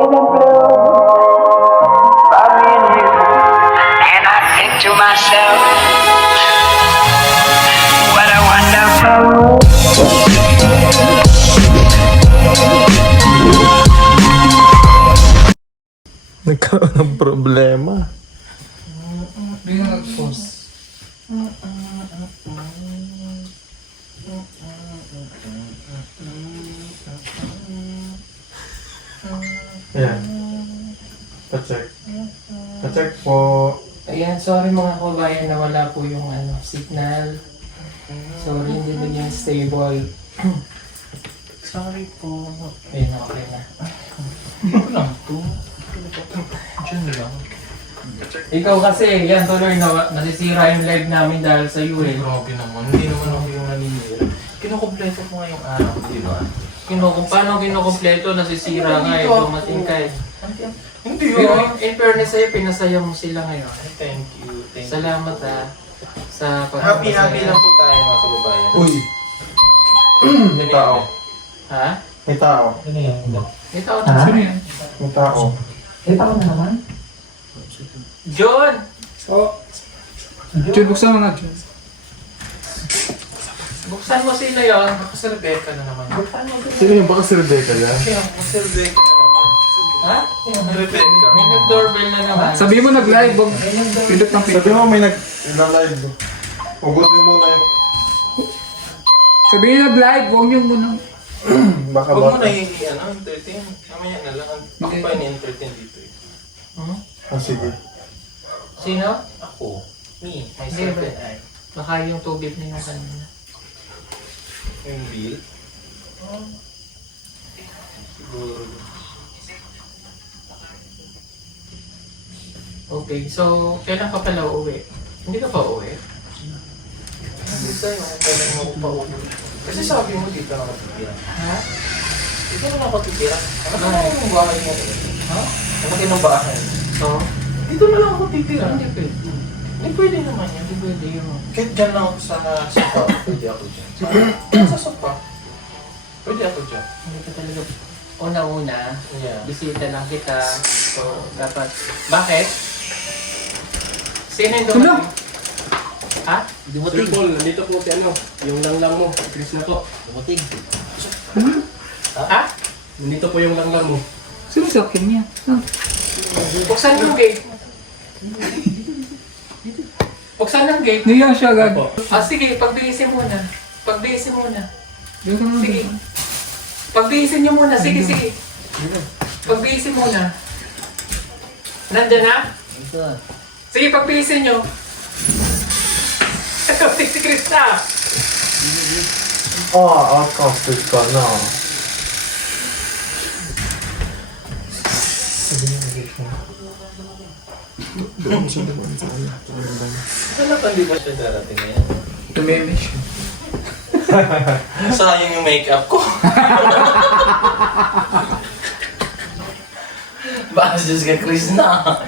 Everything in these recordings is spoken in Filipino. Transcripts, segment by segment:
And I think to myself, what a wonderful world. Nagkaroon ng problema. Bigyan nag-post. Ayan. Pa-check. Pa-check po. Ayan, sorry mga kabayan na wala po yung signal. Sorry, hindi bigyan stable. Sorry po. Ayun, okay na. Ano lang to? Diyan lang. Ikaw kasi, yan tuloy na nasisira yung live namin dahil sa iyo eh. Grabe naman. Hindi naman ako yung naninira. Kinukompleto ko nga yung araw, di ba? Paano kinukompleto, nasisira nga eh, dumating ka eh. Hindi Pero yun. in fairness sa'yo, pinasaya mo sila ngayon. Thank you. Thank you. Salamat sa Happy lang po tayo mga kababayan. Uy! May tao. Ha? May tao. May tao na. Sino yan? May tao. John! Jun, buksan mo nga, Jun. Buksan mo sila yon. Si Rebecca na naman. Sino yung baka si Rebecca yan? Kaya si Rebecca na naman. Ha? Rebecca. May nag-doorbell na naman. Sabi mo nag-live, huwag pindot ng pindot. Sabi mo may nag-live. Ugutin mo na yun. Sabi mo nag-live, huwag niyo muna. Baka Huwag mo baka. na entertain. Mamaya na lang. Ako pa ni-entertain dito eh. Hmm? Ah, sige. Sino? Ako. Me. Hindi Myself ba? and I. Baka yung tubig na yung kanina. Yung bill. Siguro. Okay, so kailan ka pala uuwi? Hindi ka pa uuwi? Hindi tayo kung kailan mo pa ulo. Kasi sabi mo dito na nakatitira. Ha? Dito na nakatitira. Ano ka yung bahay mo? Ha? Ano ka ng bahay? So? Dito na lang ako titira. Hindi pwede. Hindi pwede naman yan. Hindi pwede yun. Kahit dyan lang ako sa sofa, pwede ako dyan. Sa sofa, pwede ako dyan. Hindi ka talaga. Una-una, Yeah. bisita lang kita. So, dapat. Bakit? Sino yung dumating? Ha? Sir Paul, nandito po si yung langlang mo. Chris na po. Dumating. Ha? Nandito po yung langlang mo. Sino sa akin niya? Buksan yung gate. Buksan ng gate. Niya siya agad. Opo. Ah, sige, pagbihisin muna. Pagbihisin muna. Doon ka naman. Sige. Pagbihisin niyo muna. Sige, sige. Pagbihisin muna. Nandyan na? Sige, pagbihisin niyo. Si Krista. outcasted ka na. Sana pa hindi ba siya darating ngayon? Tumeme siya. Sayang yung makeup ko. Baka Diyos ka, Chris na.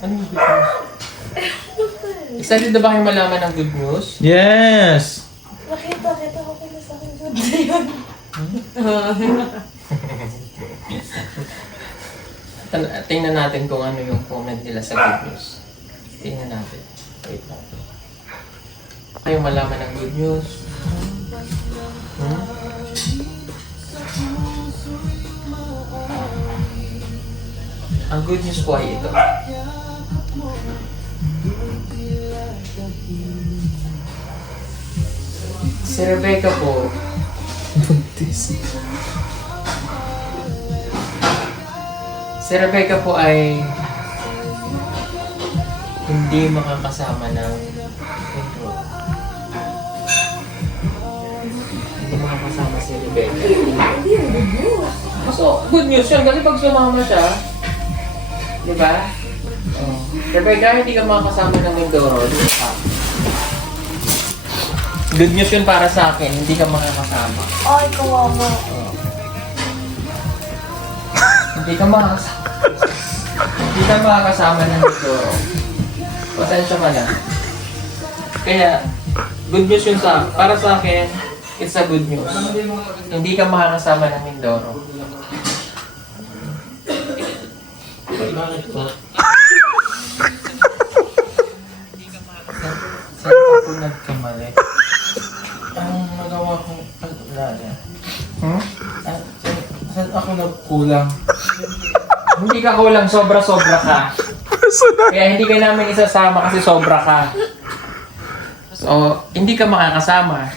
Ano yung good news? Excited na ba kayo malaman ng good news? Yes! Nakita ko pala sa akin good yun. Tingnan natin kung ano yung comment nila sa good news. Tingnan natin. Wait lang. Kayo malaman ng good news. Hmm? Ang good news po ay ito. Si Rebecca po, si Rebecca po ay hindi makakasama ng intro. Hindi makakasama si Rebecca. So, good news yun kasi pag sumama siya, di ba? Oh. Rebecca, hindi ka makakasama ng Mindoro. Good news yun para sa akin, hindi ka makakasama. Ay, kawawa. Hindi ka makakasama. Hindi ka makakasama ng Mindoro. Pasensya ka na. Kaya, good news yun para sa akin, it's a good news. Hindi ka makakasama ng Mindoro. Bakit po? Saan ako nagkamali? Anong nagawa kong alala? Hmm? Saan ako nagkulang? Hindi ka kulang, sobra-sobra ka. Kaya hindi ka namin isasama kasi sobra ka. So, hindi ka makakasama.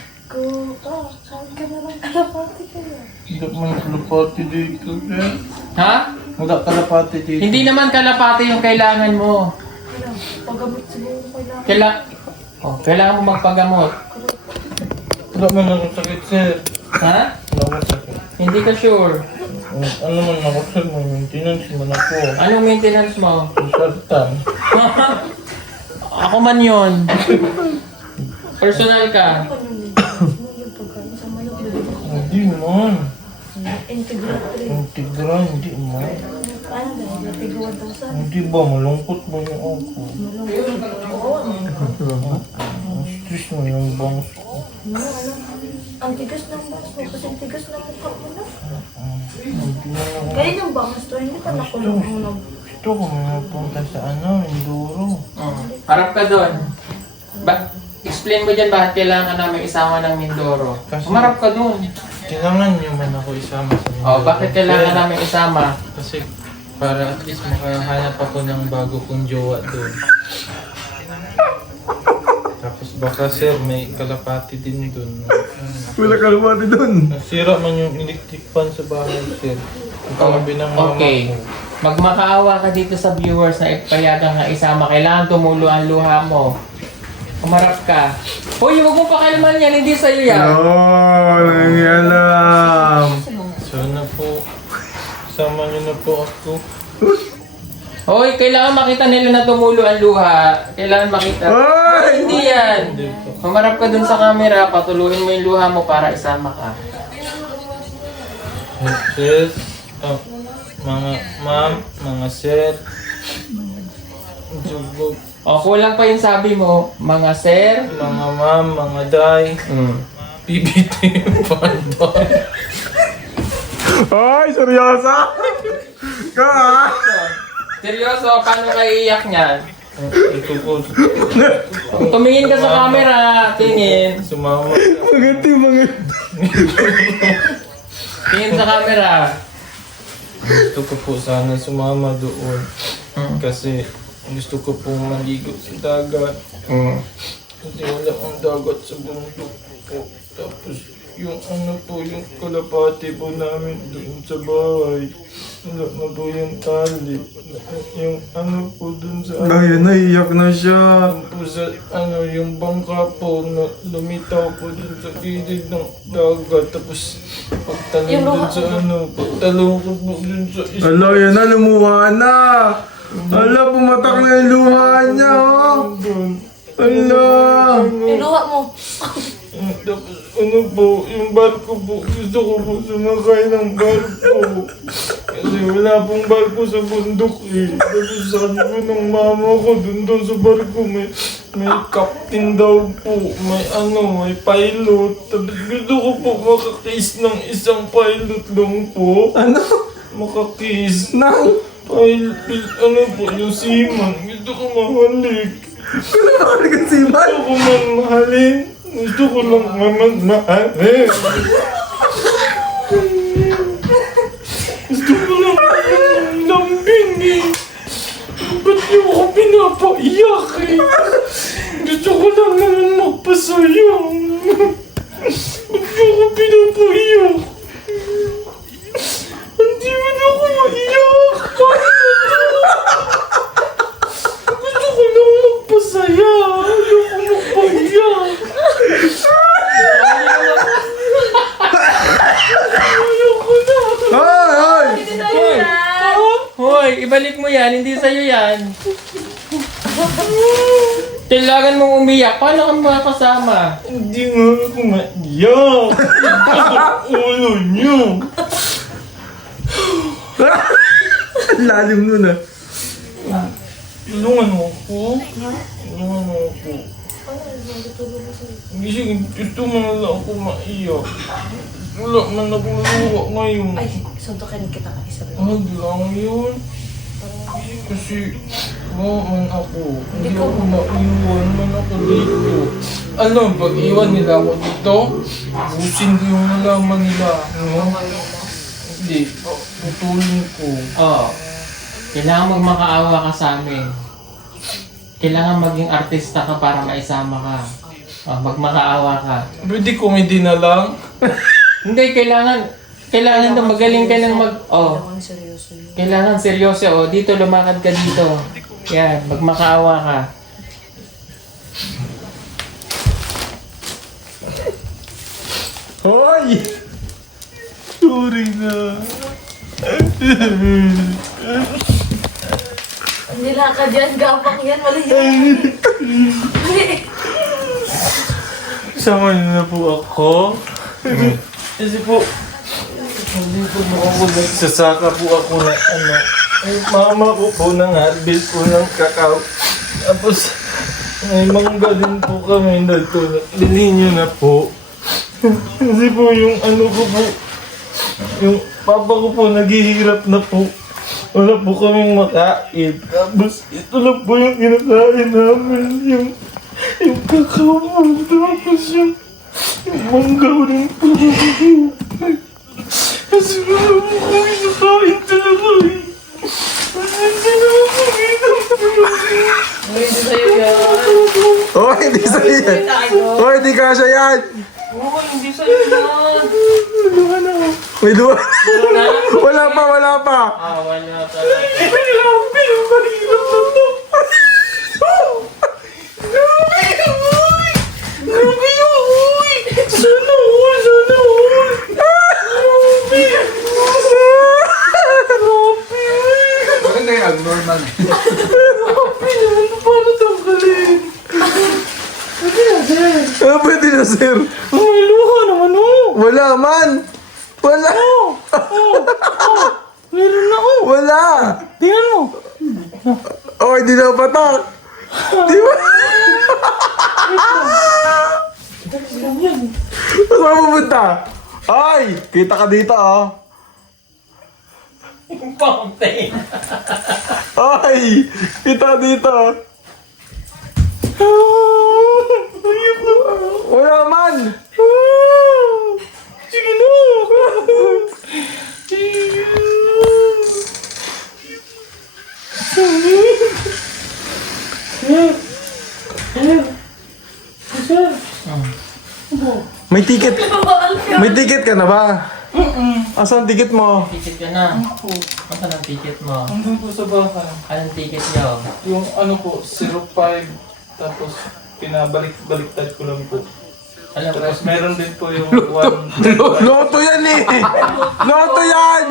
Saan ka na lang kalapati kaya? Hindi may kalapati dito, sir. Ha? Wala kalapati dito. Hindi naman kalapati yung kailangan mo. Ano, paggamot siguro kailangan. Kailangan mo magpagamot. Wala man akong sakit, sir. Ha? Wala akong sakit. Hindi ka sure. Ano man ako, sir? May maintenance man ako. Anong maintenance mo? Consultant. Ako man yun. Personal ka. Yung pagkain sa manok na dito. Hindi man. Integratory. Integral, hindi man. Ano ba? Natiguan daw sa Hindi ba? Malungkot ba yung ako? Oo. Ang stress mo yung bangs ko. Ano? Ang tigas ng bangs mo kasi ang tigas ng mukha mo na. Hindi na ako. Kaya yung bangs to, hindi ka nakulong mo na. Gusto ko mapunta sa Mindoro. Harap ka doon. Explain mo dyan bakit kailangan namin isama ng Mindoro. Kasi- Humarap ka doon. Kailangan nyo man ako isama sa Mindoro. Oh, bakit kailangan namin isama? Kasi para at least makahanap ako ng bago kong jowa doon. Tapos baka sir, may kalapati din doon. Wala ka lumati doon. Nasira man yung electric fan sa bahay, sir. Ang kalabi ng mama Okay. ko. Magmakaawa ka dito sa viewers na ipayagan nga isama. Kailangan tumulo ang luha mo. Humarap ka. Hoy, huwag mo pakialaman yan. Hindi sa'yo yan. Nangyayam. Sana po, sama nyo na po ako. Hoy, kailangan makita nila na tumulo ang luha. Kailangan makita. Ay! Hindi yan. Humarap ka dun sa camera. Patuluin mo yung luha mo para isama ka. Sir, mga ma'am, mga sir. Jugog. O, kulang pa yung sabi mo. Mga sir. Mga ma'am, mga day. PBT yung panday. Ay, seryosa? Ka ah? Seryoso, paano ka iiyak niyan? Ito po, Tumingin ka sa camera. Tingin. sumama. Mga. Tingin sa camera. Gusto ko po sana sumama doon. Kasi gusto ko pong maligo sa dagat. Kasi wala ang dagat sa bundok po. Tapos yung yung kalapati po namin doon sa bahay. Wala na po yung tali. Yung po doon sa Ay, naiyak na siya. po sa yung bangka po na lumitaw po dun sa gilid ng dagat. Tapos pagtalong dun sa pagtalong ko po dun sa Ala, yan na, lumuha na. Ala, pumatak na yung luha niya, oh. Ala. Iluha mo. Tapos yung barko po, gusto ko po sumakay ng barko. Kasi wala pong barko sa bundok eh. Tapos sabi ko ng mama ko, dun sa barko may captain daw po, may pilot. Tapos gusto ko po makakiss ng isang pilot lang po. Ano? Makakiss. Nang? Pilot, po, yung seaman. Gusto ko mahalik. Ano ka si Man? Gusto ko man mahalin. Gusto ko lang naman mahalin. Gusto ko lang lambing eh. Ba't niyo ako pinapaiyak eh? Gusto ko lang naman magpasayang. Ba't niyo ako pinapaiyak? Hindi mo na ako maiyak. Gusto ko lang magpasaya. Ayoko magpaiyak. Ayoko na. Ay! Hoy, ibalik mo yan. Hindi sa'yo yan. Kailangan mong umiyak. Paano ka makakasama? Hindi nga ako maiyak. Ulo niyo. Ang lalim nun ah. Tulungan mo ako. Tulungan mo ako. Matutulog na sa'yo. Gising, ito man na lang ako maiyak. Wala man ako luha ngayon. Ay, suntukin kita ka isa rin. Ano lang yun? Kasi, man ako. Hindi Ikaw. ako maiwan man ako dito. Alam, pag iwan nila ako dito, busin ko yung nalaman nila. No? Hindi, putulin ko. Oo. Kailangan magmakaawa ka sa amin. Kailangan maging artista ka para maisama ka. Magmakaawa ka. Pwede comedy na lang? Hindi, kailangan na magaling ka ng Kailangan seryoso yun. Kailangan seryoso. Dito, lumakad ka dito. Yan, magmakaawa ka. Hoy! Sorry na. Hindi lang ka dyan, gapang yan, wala yan. Sama niyo na po ako. Kasi po, hindi po ako nagsasaka po ako na ano. Ay, mama ko po nang-harvest po ng kakao. Tapos, may mangga din po kami dito. Bilhin niyo na po. Kasi po yung ano ko po, yung papa ko po naghihirap na po. Wala po kaming makain. Tapos, ito lang po yung kinakain namin. Yung kakao po. Tapos yung mangga rin po. Kasi wala po kami nakain talaga eh. Hindi na ako Hindi sa'yo yan. Oh, hindi sa'yo yan. Oh, hindi kasha yan. Oo, hindi sa'yo yan. May duwa. Wala pa, wala pa. Wala talaga. Grabe yung mahirap na to. Grabe yung uy! Sana all, sana all! Grabe! Maganda yan, normal. Grabe naman, paano tanggalin? Ah, pwede na, sir. May luha naman oh! Wala man. Wala. Meron na oh! Wala. Tingnan mo! Oh, hindi na patak. Di ba? Saan ka pupunta? Ay, kita ka dito, oh. Fountain. Ay, kita ka dito. Wala man. Sige na! May ticket. May ticket ka na ba? Asan ticket mo? Ticket ka na. Asan ang ticket mo? Andun po sa bahay. Anong ticket nyo? Yung ano po, 05, tapos pinabalik-baliktad ko lang po. Alam ko. Tapos meron din po yung 1. Loto yan eh. Loto yan.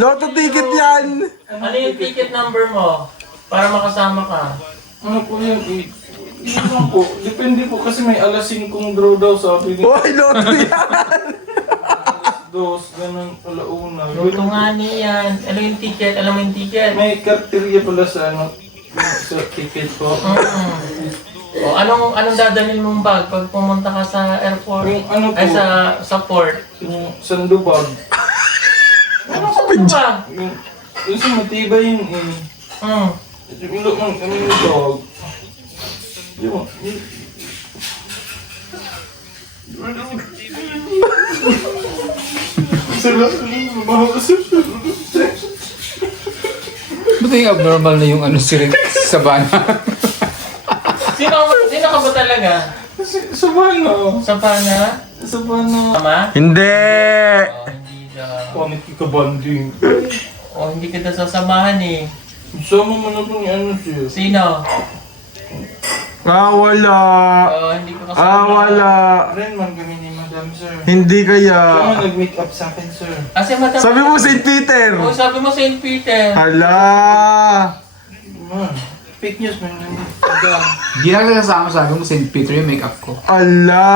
Loto ticket yan. Ano yung ticket number mo? Para makasama ka. Ano po yan? Yun lang po. Depende po kasi may alas 5 draw daw sabi ni Hoy, loto yan. Dos, ganun, alauna. Luto nga niyan. Ano yung ticket? Alam mo yung ticket? May karterya pala sa ano, sa ticket po. O, anong dadalhin mong bag pag pumunta ka sa airport? Yung ano po, Ay, sa port. yung sandubag. Anong sabi ba? Yung sa matibay yun eh. Yung ilo ng kaming dog. Yun. Ba't yung abnormal na yung ano siring sa bana? Sino ka ba talaga? Sa bana. Sa pana? Sa bana. Tama? Hindi. O, hindi daw. Pangit kikabanding. O, hindi kita sasamahan eh. Sama mo na itong ano siya. Sino? Wala. O, hindi ko kasama. Wala. Ren man kami ni Madam Sir. Hindi kaya. Kaya nag-make up sa akin, sir. Kasi madam... Sabi mo St. Peter. O, sabi mo St. Peter. Hala. Man, fake news man. Madam. Hindi na ka sasama, sabi mo St. Peter yung makeup ko. Ala.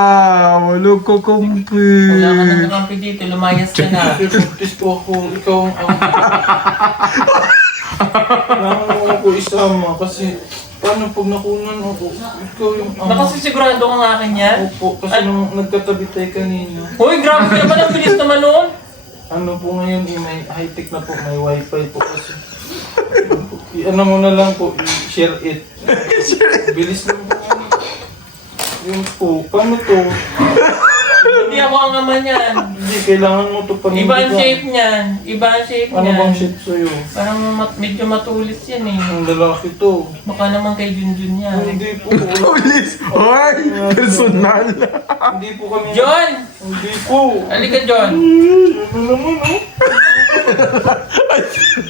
Wala ko kumpi. Wala ka nang kakampi dito. Lumayas ka na. Please po ako, ikaw ang kailangan mo ako isama kasi paano pag nakunan ako? Ikaw yung Nakasigurado kang akin yan? Opo, kasi nung nagkatabi tayo kanina. Hoy, grabe ka naman. Ang bilis naman nun. Ano po ngayon, may high-tech na po, may wifi po kasi. Ano mo na lang po, i-share it. Bilis lang po. Yun po, paano to? Hindi ako ang ama niyan. Hindi, kailangan mo to panindigan. Iba ang shape niyan. Iba ang shape Ano niyan. bang shape sa'yo? Parang medyo matulis yan eh. Ang lalaki to. Baka naman kay Junjun yan. Hindi po, wala. Police! Hoy! Personal! Hindi po kami. John! Hindi po. Halika, John! Ano naman, oh?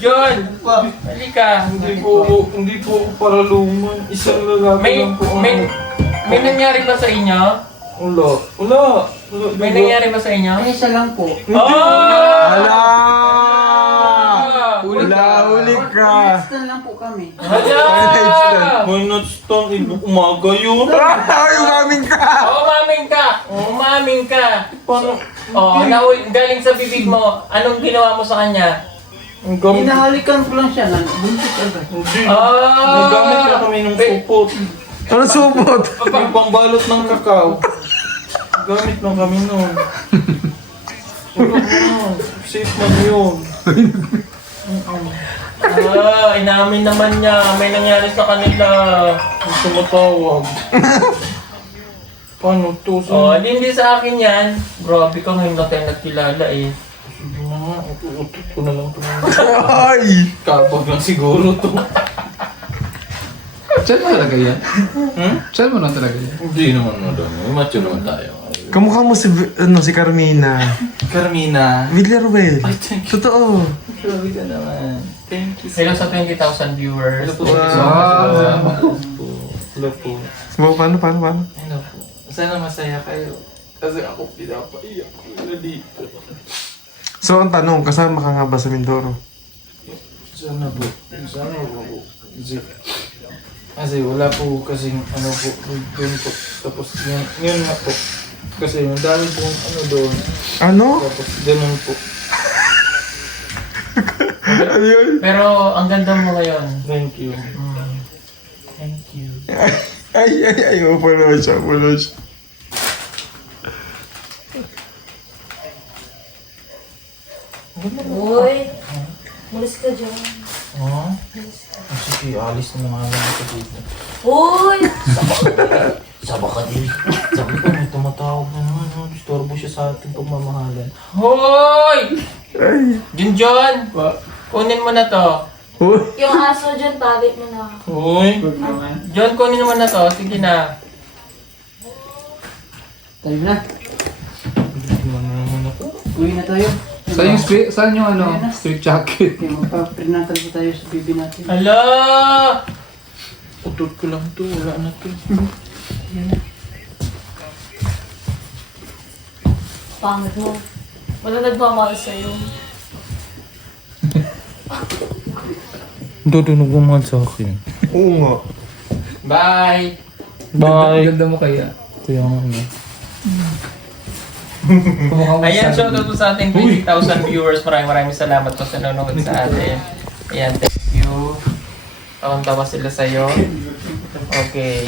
John! Halika! Hindi po ako paraluman. Isang lalaki May, lang po. may nangyari ba sa inyo? Wala. May nangyari ba sa inyo? Ay, isa lang po. Oh! Hala! Huli Huli ka! Basta lang po kami. Hala! May nutstone, umaga yun. Ay, umaming ka! Umaming ka! Umaming ka! Paano? Galing sa bibig mo, anong ginawa mo sa kanya? Ang gamit. Hinahalikan ko lang siya. Buntis agad. Hindi. Ah! Nagamit na kami ng supot. Ano supot? Yung pangbalot ng kakao. Gamit lang kami nun. Safe man yun. Inamin naman niya. May nangyari sa kanila. Ang tumatawag. Paano to? Hindi sa akin yan. Grabe ka ngayon na tayo nagkilala eh. Sige na nga, utot ko na lang ito. Ay! Kapag lang siguro to. Saan mo talaga yan? Saan mo lang talaga yan? Hindi naman madami. Macho naman tayo. Kamukha mo si Carmina. Carmina. Villarubel. Ay, thank you. Totoo. Grabe ka naman. Thank you. Hello sa 20,000 viewers. Hello po. Hello po. Paano? Hello po. Sana masaya kayo. Kasi ako pinapaiyak ko na dito. So, ang tanong, kasama ka nga ba sa Mindoro? Sana po. Kasi wala po kasing ano po, doon po. Tapos yun nga po. Kasi yung dami pong ano doon. Ano? Tapos ganun po. Ano yun? Pero ang ganda mo ngayon. Thank you. Thank you. Ay, puno siya. Uy, mulis ka dyan. Oh? Sige, alis na nga lang ako dito. Uy! Saba ka din. Sabi ko, may tumatawag na naman. No? Disturbo siya sa ating pagmamahalan. Hoy! Junjun! Kunin mo na to. Yung aso dyan, talit mo na. Uy! John, kunin mo na to. Sige na. Tayo na. Ano naman ako? Uwi na tayo. Saan yung ano, street jacket? Okay, magpa-prenatal po tayo sa baby natin. Hala! Utot ko lang to. Wala na to. Pangit mo. Wala nagmamahal sa'yo. Dodo nagmamahal sa akin. Oo nga. Bye! Bye! Ganda mo kaya. Kaya nga no. Ayan, shoutout po sa ating 20,000 viewers. Maraming salamat po sa nanonood sa atin. Ayan, thank you. Tawang-tawa sila sa'yo. Okay.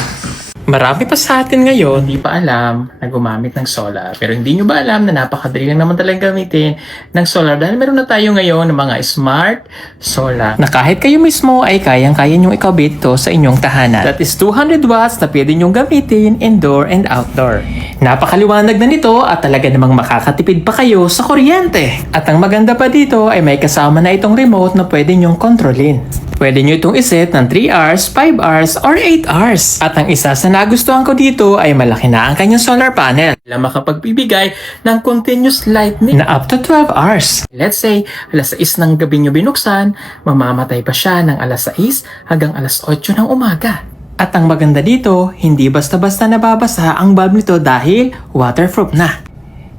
Marami pa sa atin ngayon, hindi pa alam na gumamit ng solar. Pero hindi nyo ba alam na napakadali lang naman talagang gamitin ng solar dahil meron na tayo ngayon ng mga smart solar na kahit kayo mismo ay kayang-kaya nyong ikabit to sa inyong tahanan. That is 200 watts na pwede nyong gamitin indoor and outdoor. Napakaliwanag na nito at talaga namang makakatipid pa kayo sa kuryente. At ang maganda pa dito ay may kasama na itong remote na pwede nyong kontrolin. Pwede nyo itong iset ng 3 hours, 5 hours, or 8 hours. At ang isa sa nagustuhan ko dito ay malaki na ang kanyang solar panel na makapagbibigay ng continuous lightning na up to 12 hours. Let's say, alas 6 ng gabi nyo binuksan, mamamatay pa siya ng alas 6 hanggang alas 8 ng umaga. At ang maganda dito, hindi basta-basta nababasa ang bulb nito dahil waterproof na.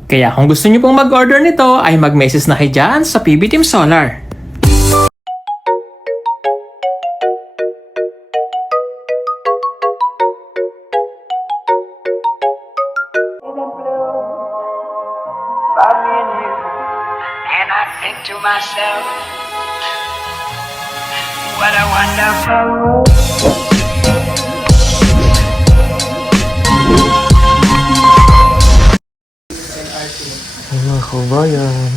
Kaya kung gusto nyo pong mag-order nito ay mag-message na kayo dyan sa PB Team Solar. By me and you, and I think to myself, what a wonderful world. kabayan.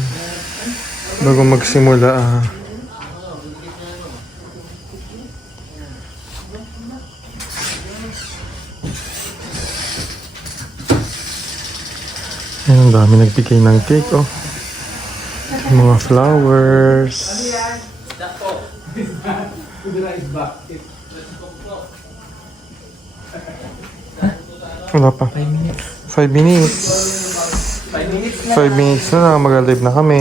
Bago magsimula Ayan, ang dami nagbigay ng cake, oh. Mga flowers. Wala pa. 5 minutes. 5 minutes. 5 minutes na. Mag-live na kami.